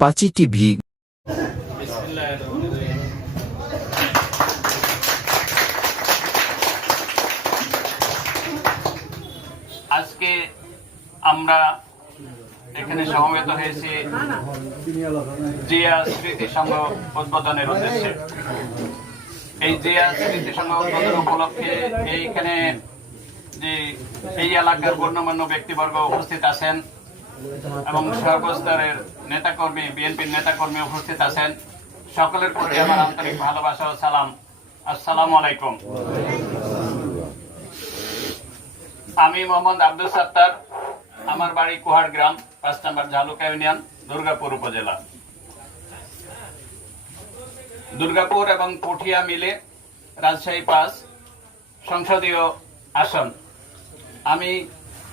পাঁচি TV. আজকে আমরা এখানে সমবেত হয়েছি জিয়া স্মৃতি সংঘ উদ্বোধনের উদ্দেশ্যে। এই জিয়া স্মৃতি সংঘ উদ্বোধন উপলক্ষে এইখানে যে এই এলাকার গণ্যমান্য ব্যক্তিবর্গ উপস্থিত আছেন এবং সর্বস্তরের নেতাকর্মী, বিএনপির নেতাকর্মী উপস্থিত আছেন। সকলের প্রতি আমার আন্তরিক ভালোবাসা ও সালাম। আসসালামু আলাইকুম। আমি মোহাম্মদ আব্দুল সাত্তার, আমার বাড়ি কুহার গ্রাম, ৫ নম্বর ঝালুকা ইউনিয়ন, দুর্গাপুর উপজেলা। দুর্গাপুর এবং পুঠিয়া মিলে রাজশাহী ৫ সংসদীয় আসন। আমি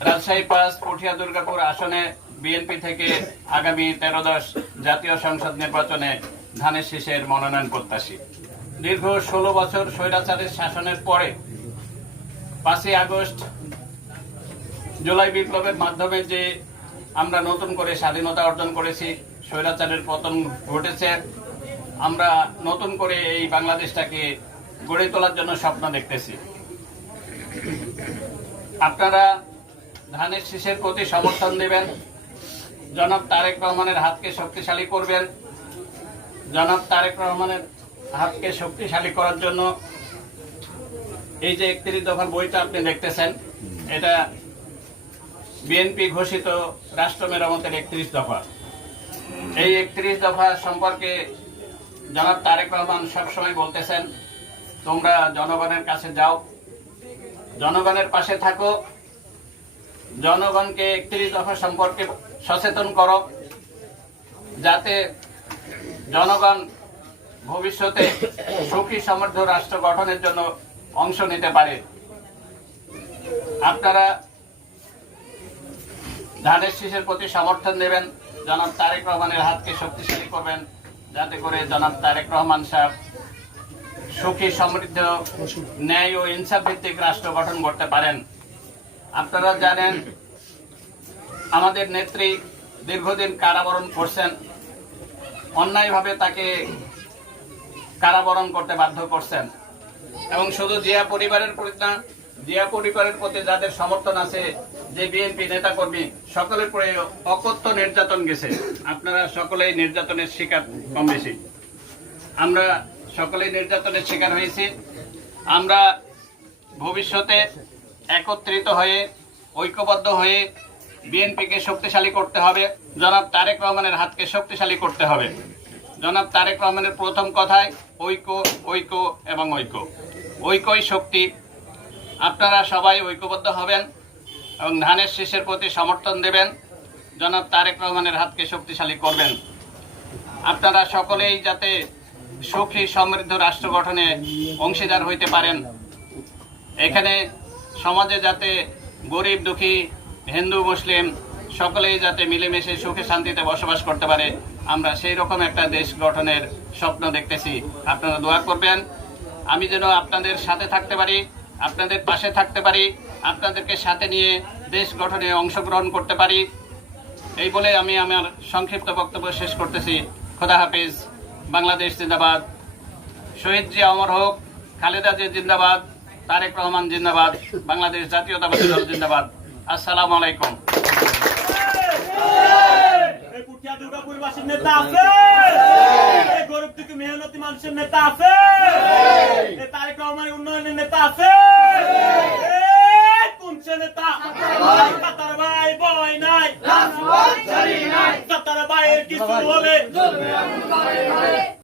রাজশাহী ৫ পুঠিয়া দুর্গাপুর আসনে বিএনপি থেকে আগামী 13-10 জাতীয় সংসদ নির্বাচনে ধানের শীষের মনোনয়ন প্রত্যাশী। দীর্ঘ 16 বছর স্বৈরাচারের শাসনের পরে 5ই আগস্ট জুলাই বিপ্লবের মাধ্যমে যে আমরা নতুন করে স্বাধীনতা অর্জন করেছি, স্বৈরাচারের পতন ঘটেছে, আমরা নতুন করে এই বাংলাদেশটাকে গড়ে তোলার জন্য স্বপ্ন দেখতেছি। আপনারা ধানের শীষের প্রতি সমর্থন দেবেন, জনাব তারেক রহমানের হাতকে শক্তিশালী করবেন। জনাব তারেক রহমানের হাতকে শক্তিশালী করার জন্য এই যে 31 দফার বইটা আপনি দেখতেছেন, এটা বিএনপি ঘোষিত রাষ্ট্র মেরামতের 31 দফা। এই 31 দফা সম্পর্কে জনাব তারেক রহমান সবসময় বলতেছেন, তোমরা জনগণের কাছে যাও, জনগণের পাশে থাকো, জনগণকে 31 দফা সম্পর্কে সচেতন করো, যাতে জনগণ ভবিষ্যতে সুখী সমৃদ্ধ রাষ্ট্র গঠনের জন্য অংশ নিতে পারে। আপনারা ধানের শীষের প্রতি সমর্থন দেবেন, জনাব তারেক রহমানের হাতকে শক্তিশালী করবেন, যাতে করে জনাব তারেক রহমান সাহেব সুখী সমৃদ্ধ ন্যায় ও ইনসাফ ভিত্তিক রাষ্ট্র গঠন করতে পারেন। আপনারা জানেন আমাদের নেত্রী দীর্ঘদিন কারাবরণ করছেন, অন্যায়ভাবে তাকে কারাবরণ করতে বাধ্য করছেন এবং শুধু জিয়া পরিবারের প্রতি না, জিয়া পরিবারের প্রতি যাদের সমর্থন আছে, যে বিএনপি নেতাকর্মী, সকলের প্রতি অকথ্য নির্যাতন গেছে। আপনারা সকলেই নির্যাতনের শিকার কম বেশি, আমরা সকলেই নির্যাতনের শিকার হয়েছি। আমরা ভবিষ্যতে একত্রিত হয়ে, ঐক্যবদ্ধ হয়ে বিএনপিকে শক্তিশালী করতে হবে, জনাব তারেক রহমানের হাতকে শক্তিশালী করতে হবে। জনাব তারেক রহমানের প্রথম কথায় ঐক্য, ঐক্য এবং ঐক্য, ঐক্যই শক্তি। আপনারা সবাই ঐক্যবদ্ধ হবেন এবং ধানের শীষের প্রতি সমর্থন দেবেন, জনাব তারেক রহমানের হাতকে শক্তিশালী করবেন। আপনারা সকলেই যাতে সুখী সমৃদ্ধ রাষ্ট্র গঠনে অংশীদার হইতে পারেন, এখানে সমাজে যাতে গরিব দুঃখী, হিন্দু মুসলিম সকলেই যাতে মিলেমিশে সুখে শান্তিতে বসবাস করতে পারে, আমরা সেই রকম একটা দেশ গঠনের স্বপ্ন দেখতেছি। আপনারা দোয়া করবেন, আমি যেন আপনাদের সাথে থাকতে পারি, আপনাদের পাশে থাকতে পারি, আপনাদেরকে সাথে নিয়ে দেশ গঠনে অংশগ্রহণ করতে পারি। এই বলে আমি আমার সংক্ষিপ্ত বক্তব্য শেষ করতেছি। খোদা হাফিজ। বাংলাদেশ জিন্দাবাদ। শহীদ জিয়া অমর হোক। খালেদা জিয়া জিন্দাবাদ। তারেক রহমান জিন্দাবাদ। বাংলাদেশ জাতীয়তাবাদী দল জিন্দাবাদ। আসসালামু আলাইকুম। দুর্গাপুরবাসীর নেতা আছে, গরিব থেকে মেহনতি মানুষের নেতা আছে, তারেক রহমানের উন্নয়নের নেতা আছে, কোন সে নেতা? সাতার ভাই বয় নাই, সাতার ভাইয়ের কিছু হলে